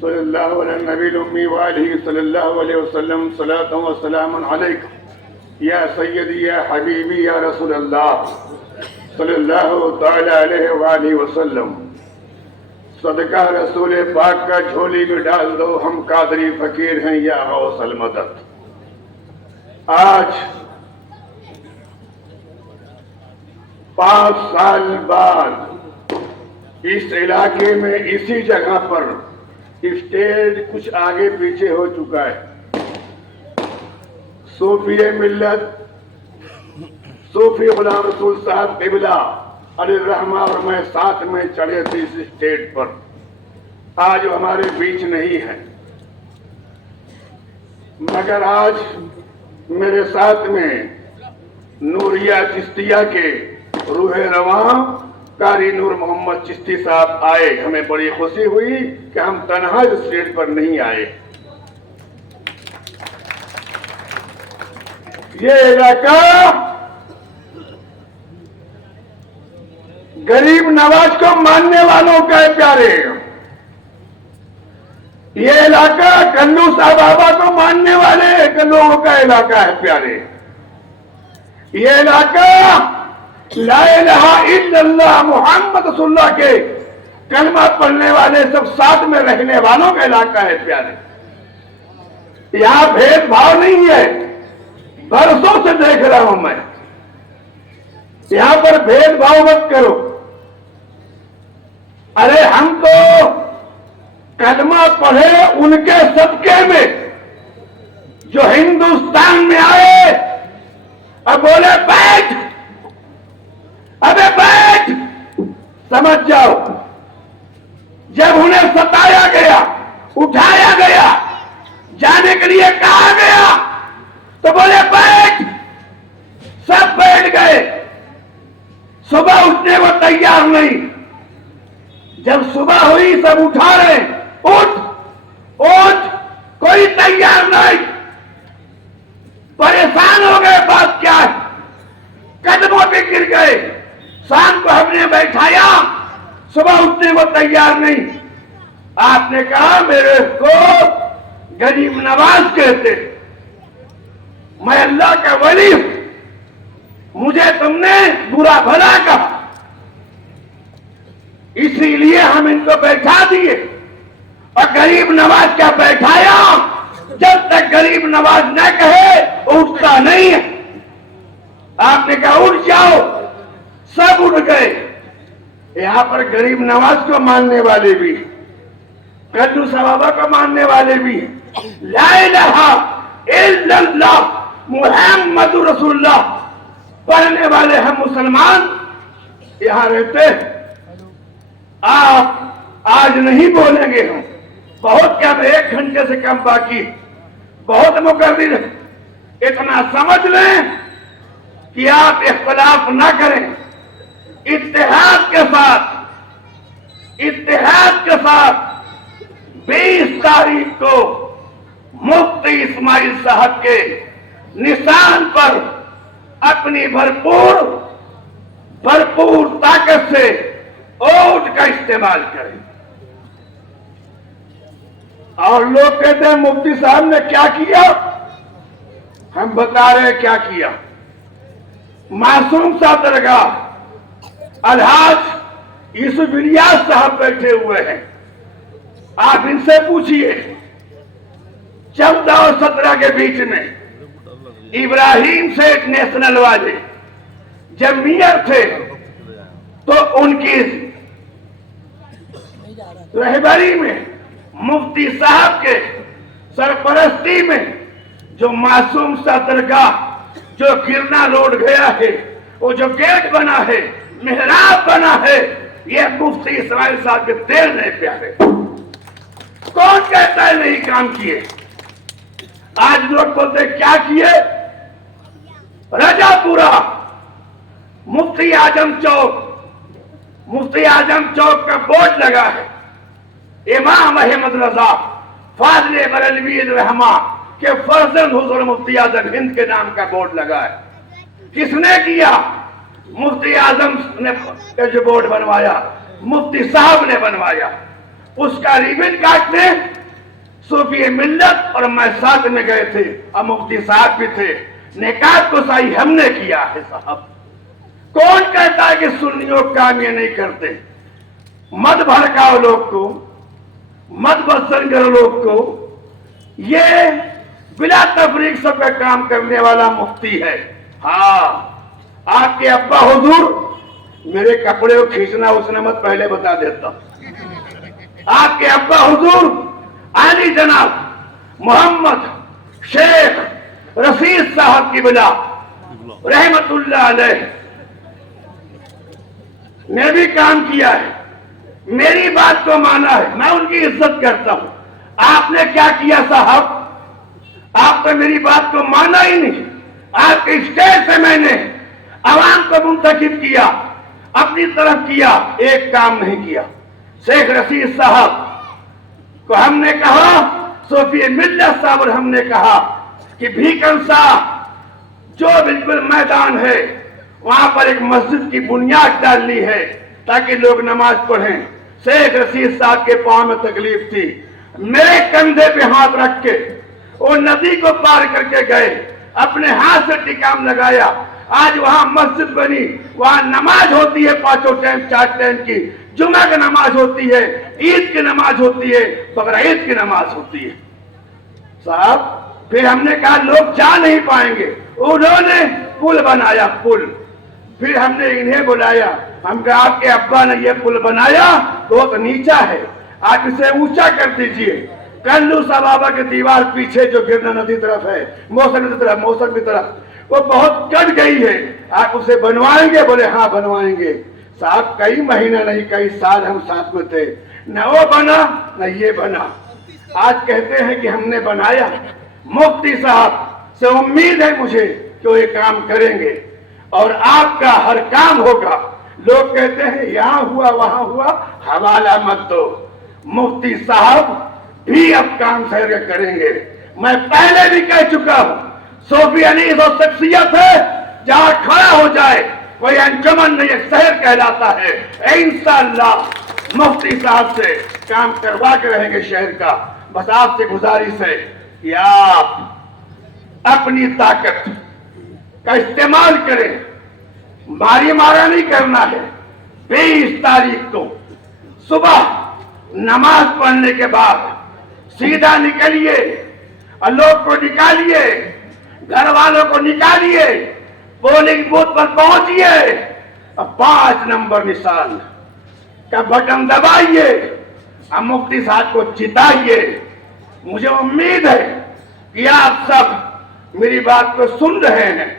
صلی اللہ علیہ نبی الامی وآلہ صلی اللہ علیہ وسلم صلاۃ و سلام علیک یا سیدی یا حبیبی یا رسول اللہ صلی اللہ تعالی علیہ وآلہ وسلم۔ صدقہ رسول پاک کا جھولی میں ڈال دو، ہم قادری فقیر ہیں یا غوث المدد۔ آج 5 سال بعد اس علاقے میں اسی جگہ پر اسٹیج کچھ آگے پیچھے ہو چکا ہے۔ صوفی ملت صوفی غلام رسول صاحب قبلہ علیہ الرحمہ اور میں ساتھ میں چڑھے تھے اس اسٹیج پر، آج وہ ہمارے بیچ نہیں ہے، مگر آج میرے ساتھ میں نوریہ چشتیہ کے روح رواں قاری نور محمد چشتی صاحب آئے۔ ہمیں بڑی خوشی ہوئی کہ ہم تنہا اس اسٹیج پر نہیں آئے۔ یہ علاقہ غریب نواز کو ماننے والوں کا ہے پیارے، یہ علاقہ کلو صاحب بابا کو ماننے والے لوگوں کا علاقہ ہے پیارے، یہ علاقہ لا الہ الا اللہ محمد رسول اللہ کے کلمہ پڑھنے والے سب ساتھ میں رہنے والوں کا علاقہ ہے پیارے۔ یہاں بھید بھاؤ نہیں ہے، برسوں سے دیکھ رہا ہوں میں، یہاں پر بھید بھاؤ مت کرو۔ ارے ہم تو کلمہ پڑھے ان کے صدقے میں جو ہندوستان میں آئے اور بولے بیٹھ، ابے بیٹھ، سمجھ جاؤ، جب انہیں ستایا گیا، اٹھایا گیا، جانے کے لیے کہا گیا تو بولے بیٹھ، سب بیٹھ گئے۔ صبح اٹھنے کو تیار نہیں، جب صبح ہوئی سب اٹھا رہے، اٹھ اٹھ، کوئی تیار نہیں، پریشان ہو گئے، بات کیا ہے، قدموں پہ گر گئے۔ شام کو ہم نے بیٹھایا، صبح اٹھنے کو تیار نہیں۔ آپ نے کہا میرے کو غریب نواز کہتے، میں اللہ کا ولی ہوں، مجھے تم نے برا بھلا کہا، اسی لیے ہم ان کو بیٹھا دیے اور غریب نواز کیا بیٹھایا، جب تک غریب نواز نہ کہے اٹھتا نہیں ہے۔ آپ نے کہا اٹھ جاؤ، سب اٹھ گئے۔ یہاں پر غریب نواز کو ماننے والے بھی، کدو صحابہ کو ماننے والے بھی، لا الہ الا اللہ محمد رسول اللہ پڑھنے والے ہم مسلمان یہاں رہتے ہیں۔ آپ آج نہیں بولیں گے، ہم بہت کیا 1 گھنٹے سے کم باقی، بہت مقرر، اتنا سمجھ لیں کہ آپ اختلاف نہ کریں، اتحاد کے ساتھ 20 تاریخ کو مفتی اسماعیل صاحب کے نشان پر اپنی بھرپور طاقت سے ووٹ کا استعمال کریں۔ اور لوگ کہتے ہیں مفتی صاحب نے کیا کیا، ہم بتا رہے ہیں کیا کیا۔ معصوم صاحب درگاہ الحاج یوسف الیاس صاحب بیٹھے ہوئے ہیں، آپ ان سے پوچھئے 14 اور 17 کے بیچ میں ابراہیم سیٹھ نیشنل والے جب میئر تھے تو ان کی رہبری میں مفتی صاحب کے سرپرستی میں جو معصوم سا درگاہ جو گرنا روڈ گیا ہے، وہ جو گیٹ بنا ہے، محراب بنا ہے، یہ مفتی اسماعیل صاحب کے دیر نہیں پیارے۔ کون کہتا ہے نہیں کام کیے؟ آج لوگ بولتے کیا کیے؟ رجا پورا مفتی اعظم چوک کا بورڈ لگا ہے، امام احمد رضا فاضل بریلوی الرحمہ کے فرزند حضور مفتی اعظم ہند کے نام کا بورڈ لگا ہے۔ کس نے کیا؟ مفتی اعظم نے جو بورڈ بنوایا، مفتی صاحب نے بنوایا۔ اس کا ریبن کاٹنے صوفی ملت اور میں ساتھ میں گئے تھے اور مفتی صاحب بھی تھے. نکاح کو صحیح ہم نے کیا ہے صاحب. کون کہتا ہے کہ سنیوں کام یہ نہیں کرتے؟ مت بھڑکاؤ لوگ کو، مت بدسن کرو لوگ کو. یہ بلا تفریق سب کا کام کرنے والا مفتی ہے. ہاں آپ کے ابا حضور، میرے کپڑے کو کھینچنا اس نے مت پہلے بتا دیتا. آپ کے ابا حضور عالی جناب محمد شیخ رشید صاحب کی بلا رحمت اللہ علیہ نے بھی کام کیا ہے، میری بات کو مانا ہے، میں ان کی عزت کرتا ہوں. آپ نے کیا کیا صاحب؟ آپ تو میری بات کو مانا ہی نہیں. آپ کے اسٹیج سے میں نے عوام کو منتخب کیا، اپنی طرف کیا، ایک کام نہیں کیا. شیخ رشید صاحب کو ہم نے کہا، صوفی ملت صاحب اور ہم نے کہا کہ بھیکن صاحب جو بالکل میدان ہے وہاں پر ایک مسجد کی بنیاد ڈالنی ہے تاکہ لوگ نماز پڑھیں. شیخ رشید صاحب کے پاؤں میں تکلیف تھی، میرے کندھے پہ ہاتھ رکھ کے وہ ندی کو پار کر کے گئے، اپنے ہاتھ سے ٹکام لگایا. آج وہاں مسجد بنی، وہاں نماز ہوتی ہے 5 ٹائم 4 ٹائم کی. جمعہ کی نماز ہوتی ہے، عید کی نماز ہوتی ہے، بقرعید کی نماز ہوتی ہے. صاحب پھر ہم نے کہا لوگ جا نہیں پائیں گے، انہوں نے پل بنایا پل. پھر ہم نے انہیں بلایا، ہم کہا آپ کے ابا نے یہ پل بنایا بہت نیچا ہے، آپ اسے اونچا کر دیجئے. کلو صحابہ کے دیوار پیچھے جو گرنا ندی طرف ہے، موسم کی طرف وہ بہت کٹ گئی ہے، آپ اسے بنوائیں گے؟ بولے ہاں بنوائیں گے. صاحب کئی مہینہ نہیں کئی سال ہم ساتھ میں تھے، نہ وہ بنا نہ یہ بنا. آج کہتے ہیں کہ ہم نے بنایا. مفتی صاحب سے امید ہے مجھے کہ وہ یہ کام کریں گے اور آپ کا ہر کام ہوگا. لوگ کہتے ہیں یہاں ہوا وہاں ہوا، حوالہ مت دو. مفتی صاحب بھی اب کام شہر کریں گے. میں پہلے بھی کہہ چکا ہوں، صوفی انیس وہ شخصیت ہے جہاں کھڑا ہو جائے کوئی انجمن نہیں، ایک شہر کہلاتا ہے. انشاءاللہ مفتی صاحب سے کام کروا کے رہیں گے شہر کا. بس آپ سے گزارش ہے کہ آپ اپنی طاقت کا استعمال کریں. ماری مارا نہیں کرنا ہے. 20 تاریخ کو صبح نماز پڑھنے کے بعد سیدھا نکلیے اور لوگ کو نکالیے، گھر والوں کو نکالیے، پولنگ بوتھ پر پہنچیے اور 5 نمبر نشان کا بٹن دبائیے اور مفتی صاحب کو جتائیے. مجھے امید ہے کہ آپ سب میری بات کو سن رہے ہیں،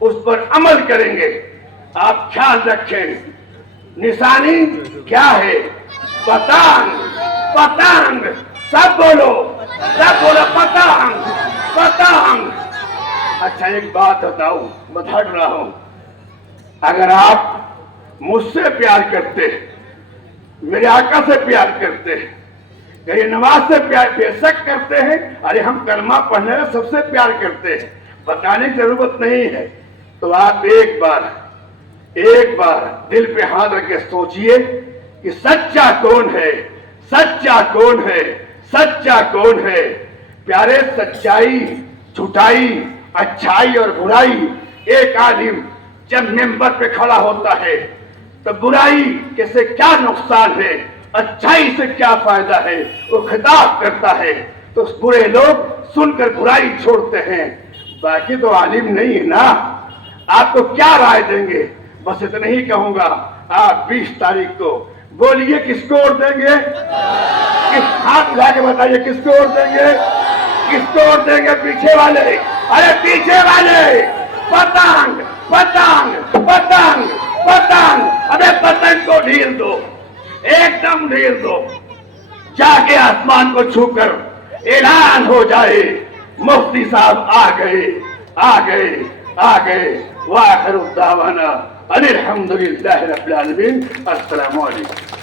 اس پر عمل کریں گے. آپ خیال رکھیں، نشانی کیا ہے؟ پتنگ. پتنگ سب بولو پتنگ پتنگ. اچھا ایک بات بتاؤں، بتا رہا ہوں، اگر آپ مجھ سے پیار کرتے، میرے آقا سے پیار کرتے، میری نماز سے پیار بے شک کرتے ہیں، ارے ہم کلمہ پڑھنے میں سب سے پیار کرتے ہیں، بتانے کی ضرورت نہیں ہے، تو آپ ایک بار دل پہ ہاتھ رکھ کے سوچئے کہ سچا کون ہے، سچا کون ہے، سچا کون ہے. پیارے سچائی، جھوٹائی، اچھائی اور برائی، ایک عالم جب ممبر پہ کھڑا ہوتا ہے تو برائی کے سے کیا نقصان ہے، اچھائی سے کیا فائدہ ہے، وہ خطاب کرتا ہے تو برے لوگ سن کر برائی چھوڑتے ہیں. باقی تو عالم نہیں ہے نا. آپ کو کیا رائے دیں گے؟ بس اتنا ہی کہوں گا، آپ 20 تاریخ کو بولیے کس کو ووٹ دیں گے؟ ہاتھ اٹھا کے بتائیے کس کو ووٹ دیں گے؟ کس کو ووٹ دیں گے؟ پیچھے والے، ارے پیچھے والے. پتنگ پتنگ پتنگ پتنگ. ابے پتنگ کو ڈھیل دو، ایک دم ڈھیل دو، جا کے آسمان کو چھو کر اعلان ہو جائے مفتی صاحب آ گئے آ گئے آ گئے. وآخر دعوانا ان الحمدللہ رب العالمین. السلام علیکم.